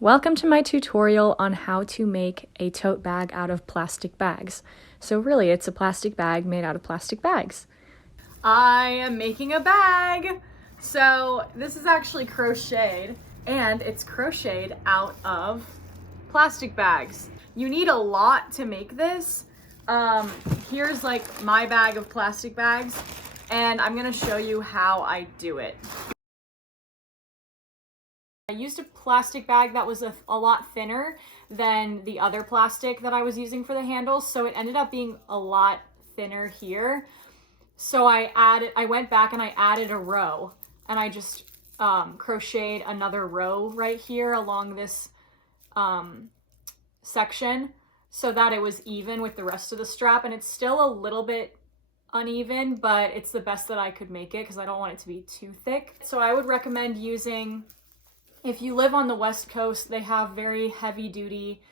Welcome to my tutorial on how to make a tote bag out of plastic bags. So really, it's a plastic bag made out of plastic bags. I am making a bag! So this is actually crocheted, and it's crocheted out of plastic bags. You need a lot to make this. Here's like my bag of plastic bags, and I'm gonna show you how I do it. I used a plastic bag that was a lot thinner than the other plastic that I was using for the handles, so it ended up being a lot thinner here. So I went back and I added a row, and I just crocheted another row right here along this section so that it was even with the rest of the strap, and it's still a little bit uneven, but it's the best that I could make it because I don't want it to be too thick. So I would recommend using, if you live on the West Coast, they have very heavy duty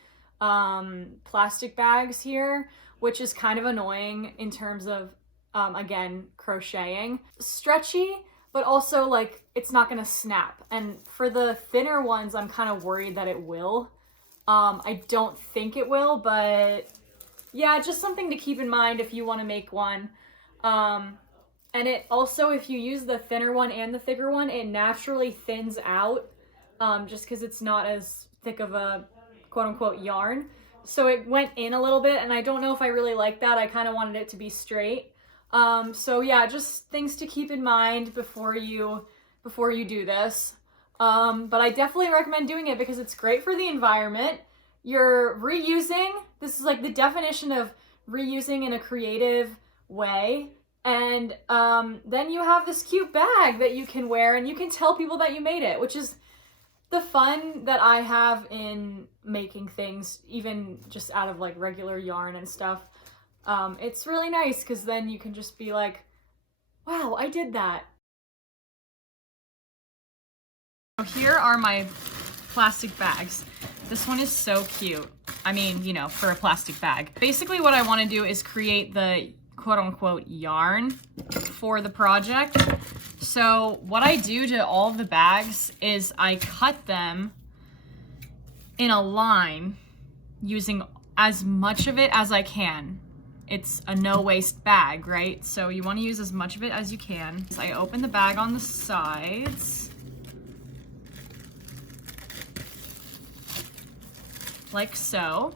plastic bags here, which is kind of annoying in terms of, again, crocheting. Stretchy, but also like it's not gonna snap. And for the thinner ones, I'm kind of worried that it will. I don't think it will, but yeah, just something to keep in mind if you want to make one. And it also, if you use the thinner one and the thicker one, it naturally thins out. Just because it's not as thick of a quote-unquote yarn. So it went in a little bit, and I don't know if I really like that. I kind of wanted it to be straight. So yeah, just things to keep in mind before you do this. But I definitely recommend doing it because it's great for the environment. You're reusing. This is like the definition of reusing in a creative way. And then you have this cute bag that you can wear, and you can tell people that you made it, which is the fun that I have in making things, even just out of like regular yarn and stuff. It's really nice because then you can just be like, wow, I did that. Here are my plastic bags. This one is so cute. I mean, you know, for a plastic bag. Basically what I want to do is create the quote-unquote yarn for the project. So what I do to all of the bags is I cut them in a line using as much of it as I can. It's a no-waste bag, right? So you want to use as much of it as you can. So I open the bag on the sides, like so.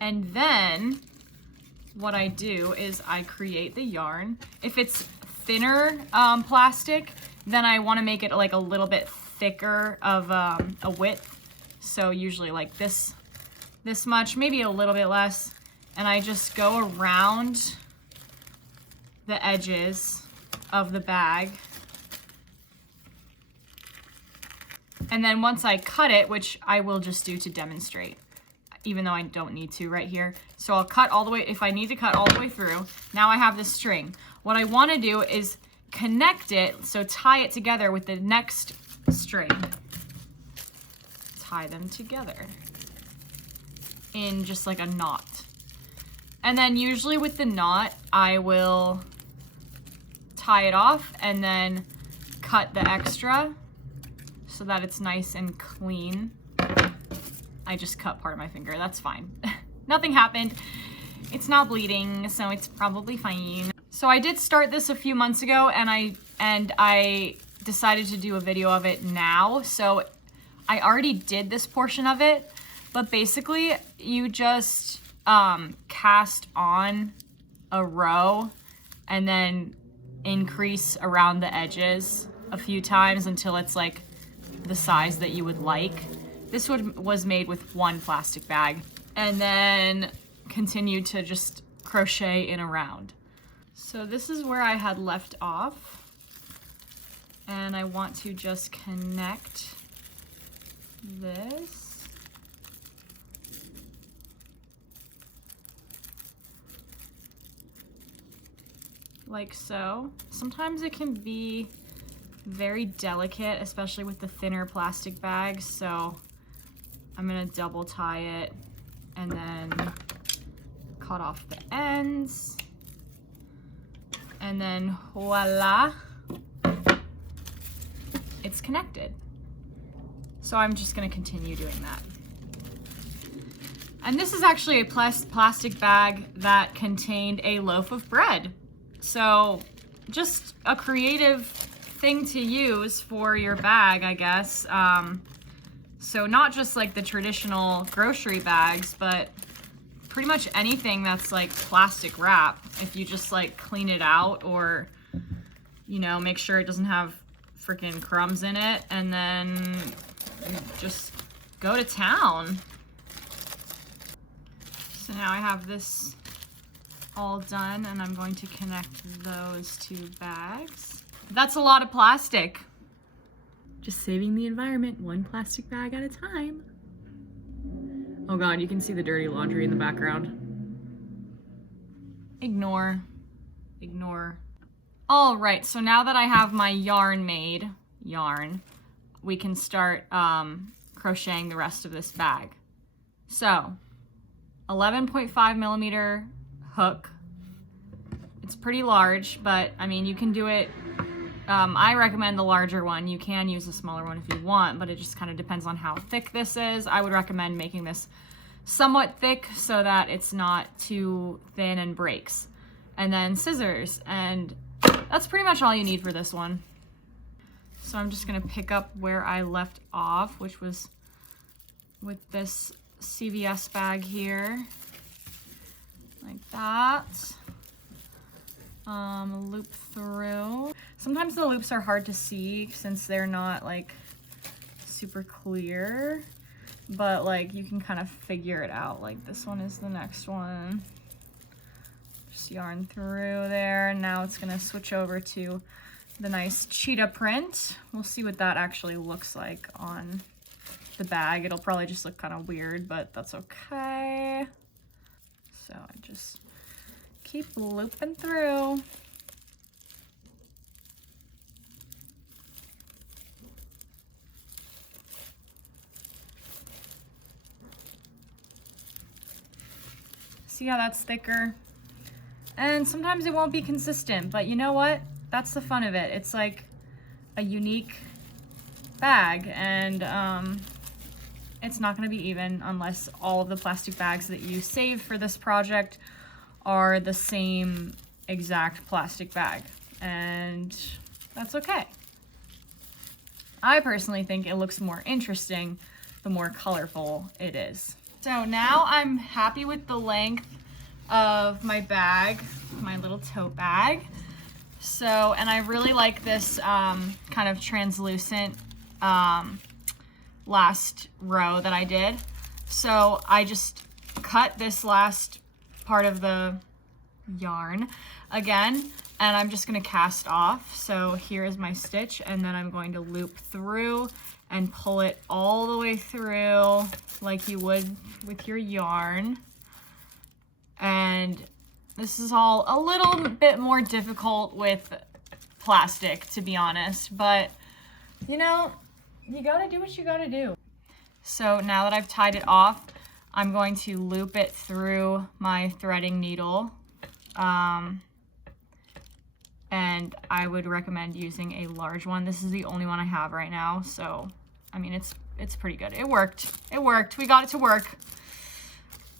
And then what I do is I create the yarn. If it's thinner plastic, then I want to make it like a little bit thicker of a width. So usually like this much, maybe a little bit less. And I just go around the edges of the bag. And then once I cut it, which I will just do to demonstrate, even though I don't need to right here. So I'll cut all the way, if I need to cut all the way through. Now I have this string. What I want to do is connect it, so tie it together with the next string. Tie them together in just like a knot. And then usually with the knot, I will tie it off and then cut the extra so that it's nice and clean. I just cut part of my finger, that's fine. Nothing happened. It's not bleeding, so it's probably fine. So I did start this a few months ago, and I decided to do a video of it now. So I already did this portion of it, but basically you just cast on a row and then increase around the edges a few times until it's like the size that you would like. This was made with one plastic bag, and then continue to just crochet in a round. So this is where I had left off, and I want to just connect this. Like so. Sometimes it can be very delicate, especially with the thinner plastic bags, so I'm gonna double tie it and then cut off the ends, and then voila, it's connected. So I'm just gonna continue doing that. And this is actually a plastic bag that contained a loaf of bread. So just a creative thing to use for your bag, I guess. So not just like the traditional grocery bags, but pretty much anything that's like plastic wrap. If you just like clean it out, or, you know, make sure it doesn't have freaking crumbs in it, and then just go to town. So now I have this all done, and I'm going to connect those two bags. That's a lot of plastic. Just saving the environment, one plastic bag at a time. Oh God, you can see the dirty laundry in the background. Ignore. All right, so now that I have my yarn made, we can start crocheting the rest of this bag. So, 11.5 millimeter hook. It's pretty large, but I mean, you can do it. I recommend the larger one. You can use a smaller one if you want, but it just kind of depends on how thick this is. I would recommend making this somewhat thick so that it's not too thin and breaks. And then scissors, and that's pretty much all you need for this one. So I'm just gonna pick up where I left off, which was with this CVS bag here, like that. Loop through. Sometimes the loops are hard to see since they're not like super clear, but like you can kind of figure it out. Like this one is the next one. Just yarn through there. Now it's gonna switch over to the nice cheetah print. We'll see what that actually looks like on the bag. It'll probably just look kind of weird, but that's okay. So I just keep looping through. See how that's thicker? And sometimes it won't be consistent, but you know what? That's the fun of it. It's like a unique bag, and it's not gonna be even unless all of the plastic bags that you saved for this project are the same exact plastic bag, and that's okay. I personally think it looks more interesting the more colorful it is. So now I'm happy with the length of my bag, my little tote bag. So, and I really like this kind of translucent last row that I did. So I just cut this last part of the yarn again, and I'm just gonna cast off. So here is my stitch, and then I'm going to loop through and pull it all the way through like you would with your yarn. And this is all a little bit more difficult with plastic, to be honest, but you know, you gotta do what you gotta do. So now that I've tied it off, I'm going to loop it through my threading needle. And I would recommend using a large one. This is the only one I have right now, so I mean, it's pretty good. It worked. We got it to work.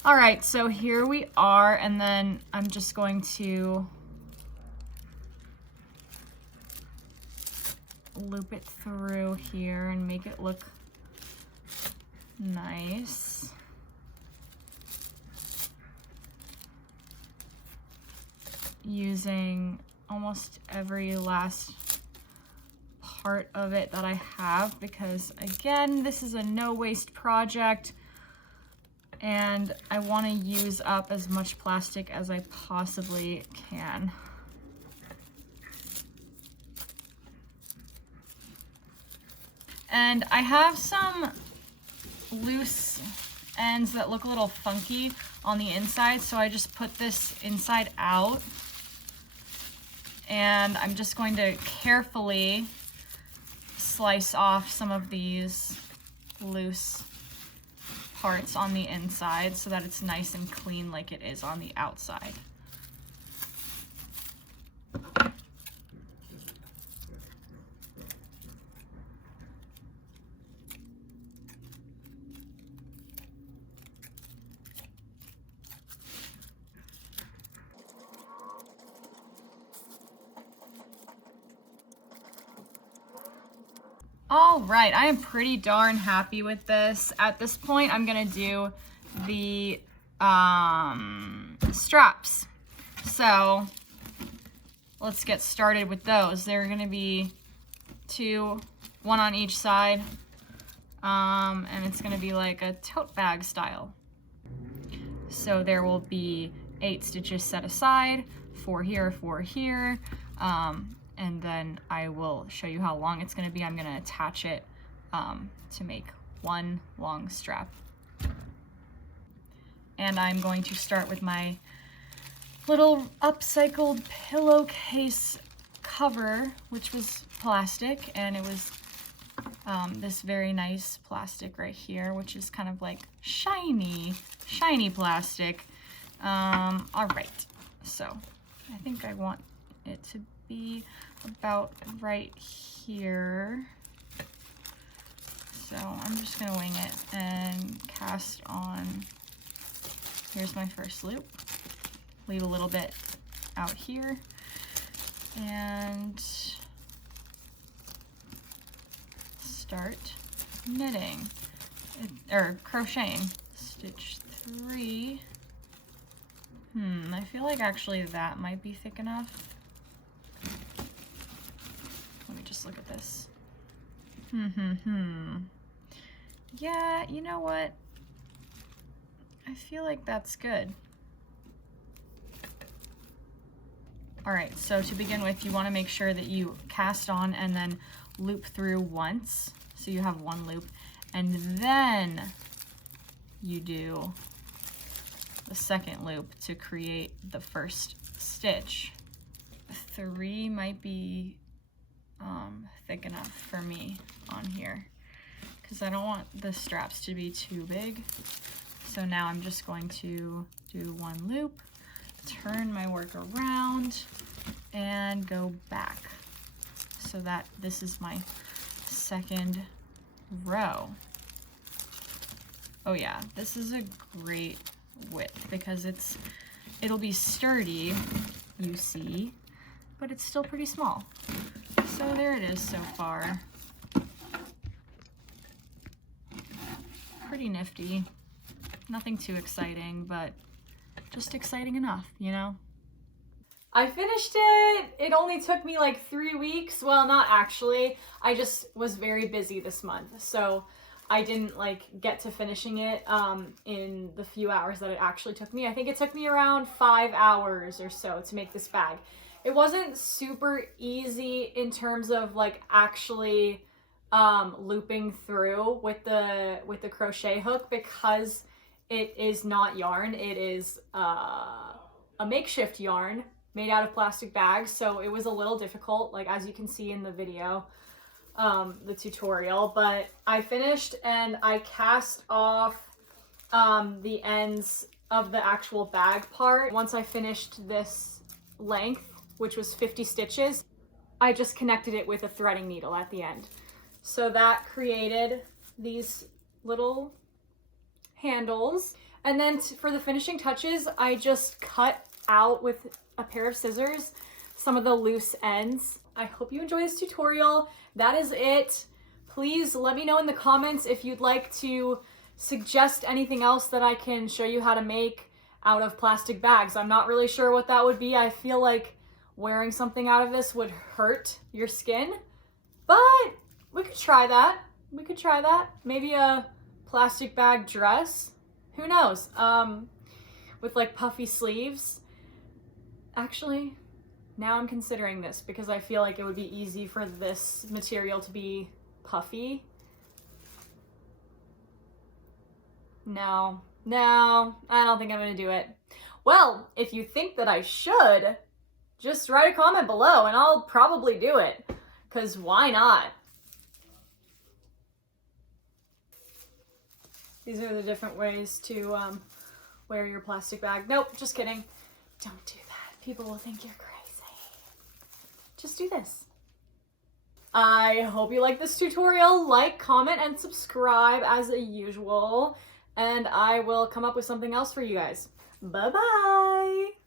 All right, so here we are, and then I'm just going to loop it through here and make it look nice. Using almost every last part of it that I have, because again, this is a no waste project and I want to use up as much plastic as I possibly can. And I have some loose ends that look a little funky on the inside, so I just put this inside out, and I'm just going to carefully slice off some of these loose parts on the inside so that it's nice and clean like it is on the outside. All right, I am pretty darn happy with this. At this point, I'm gonna do the straps. So let's get started with those. They're gonna be two, one on each side, and it's gonna be like a tote bag style. So there will be 8 stitches set aside, 4 here, 4 here, and then I will show you how long it's gonna be. I'm gonna attach it to make one long strap. And I'm going to start with my little upcycled pillowcase cover, which was plastic, and it was this very nice plastic right here, which is kind of like shiny plastic. All right, so I think I want it to be about right here. So I'm just gonna wing it and cast on. Here's my first loop. Leave a little bit out here and start knitting or crocheting. Stitch 3. I feel like actually that might be thick enough. Let me just look at this. Yeah, you know what? I feel like that's good. All right, so to begin with, you want to make sure that you cast on and then loop through once. So you have one loop, and then you do the second loop to create the first stitch. 3 might be thick enough for me on here because I don't want the straps to be too big. So now I'm just going to do one loop, turn my work around, and go back so that this is my second row. Oh yeah, this is a great width because it'll be sturdy, you see, but it's still pretty small. So there it is so far. Pretty nifty. Nothing too exciting, but just exciting enough, you know? I finished it. It only took me like 3 weeks. Well, not actually. I just was very busy this month, so I didn't like get to finishing it in the few hours that it actually took me. I think it took me around 5 hours or so to make this bag. It wasn't super easy in terms of like actually looping through with the crochet hook because it is not yarn. It is a makeshift yarn made out of plastic bags, so it was a little difficult, like as you can see in the video, the tutorial, but I finished and I cast off the ends of the actual bag part. Once I finished this length, which was 50 stitches, I just connected it with a threading needle at the end. So that created these little handles. And then for the finishing touches, I just cut out with a pair of scissors some of the loose ends. I hope you enjoy this tutorial. That is it. Please let me know in the comments if you'd like to suggest anything else that I can show you how to make out of plastic bags. I'm not really sure what that would be. I feel like wearing something out of this would hurt your skin, but we could try that. We could try that. Maybe a plastic bag dress. Who knows? With like puffy sleeves. Actually, now I'm considering this because I feel like it would be easy for this material to be puffy. No, I don't think I'm gonna do it. Well, if you think that I should, just write a comment below and I'll probably do it, because why not? These are the different ways to wear your plastic bag. Nope, just kidding. Don't do that. People will think you're crazy. Just do this. I hope you like this tutorial. Like, comment, and subscribe as usual. And I will come up with something else for you guys. Bye-bye!